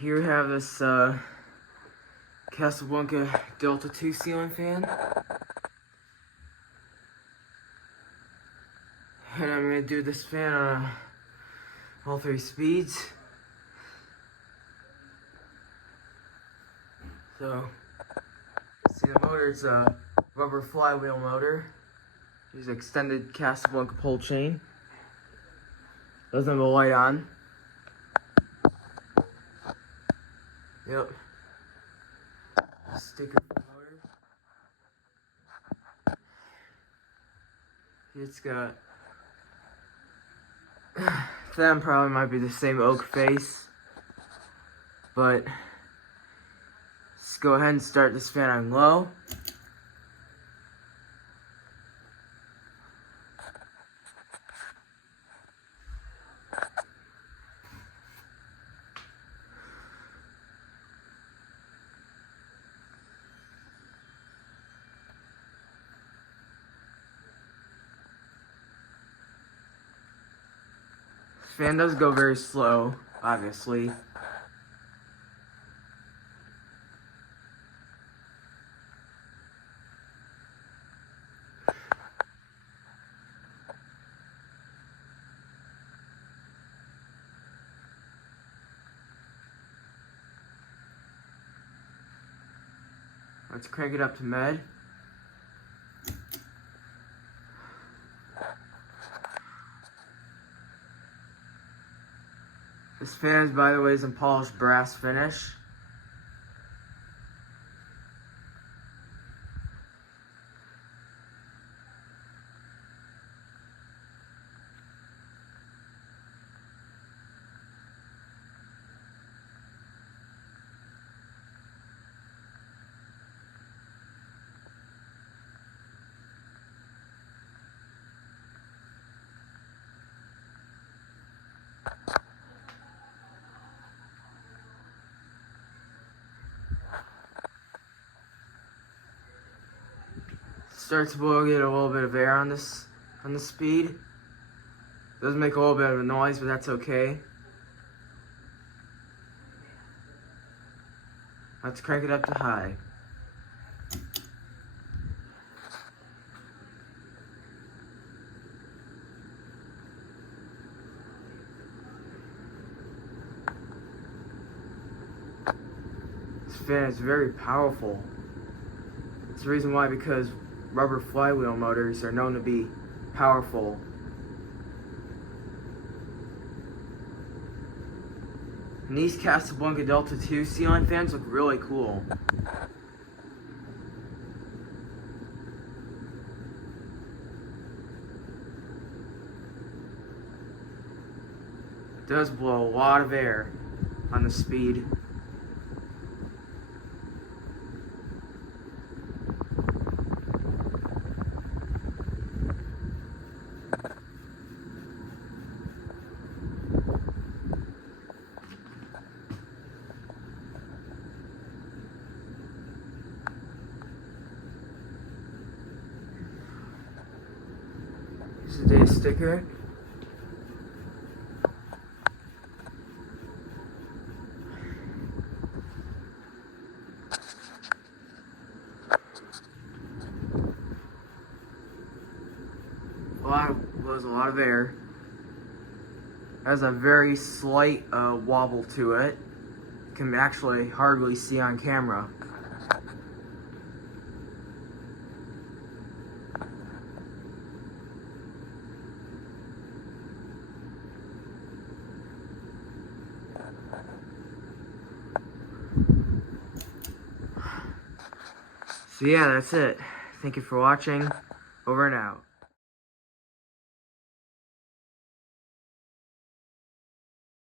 Here we have this Casablanca Delta II ceiling fan. And I'm going to do this fan on all 3 speeds. So, see the motor, it's a rubber flywheel motor. Use extended Casablanca pole chain. Doesn't have a light on. Yep. Sticker for the motor. It's got them probably might be the same oak face, but let's go ahead and start this fan on low. Fan does go very slow, obviously. Let's crank it up to med. This fan, is, by the way, is in polished brass finish. Starts to blow, get a little bit of air on this speed. Does make a little bit of a noise, but that's okay. Let's crank it up to high. This fan is very powerful. It's the reason why, because rubber flywheel motors are known to be powerful. And these Casablanca Delta II ceiling fans look really cool. It does blow a lot of air on the speed. Here's the day sticker. Blows a lot of air. Has a very slight wobble to it. Can actually hardly see on camera. So yeah, that's it. Thank you for watching. Over and out.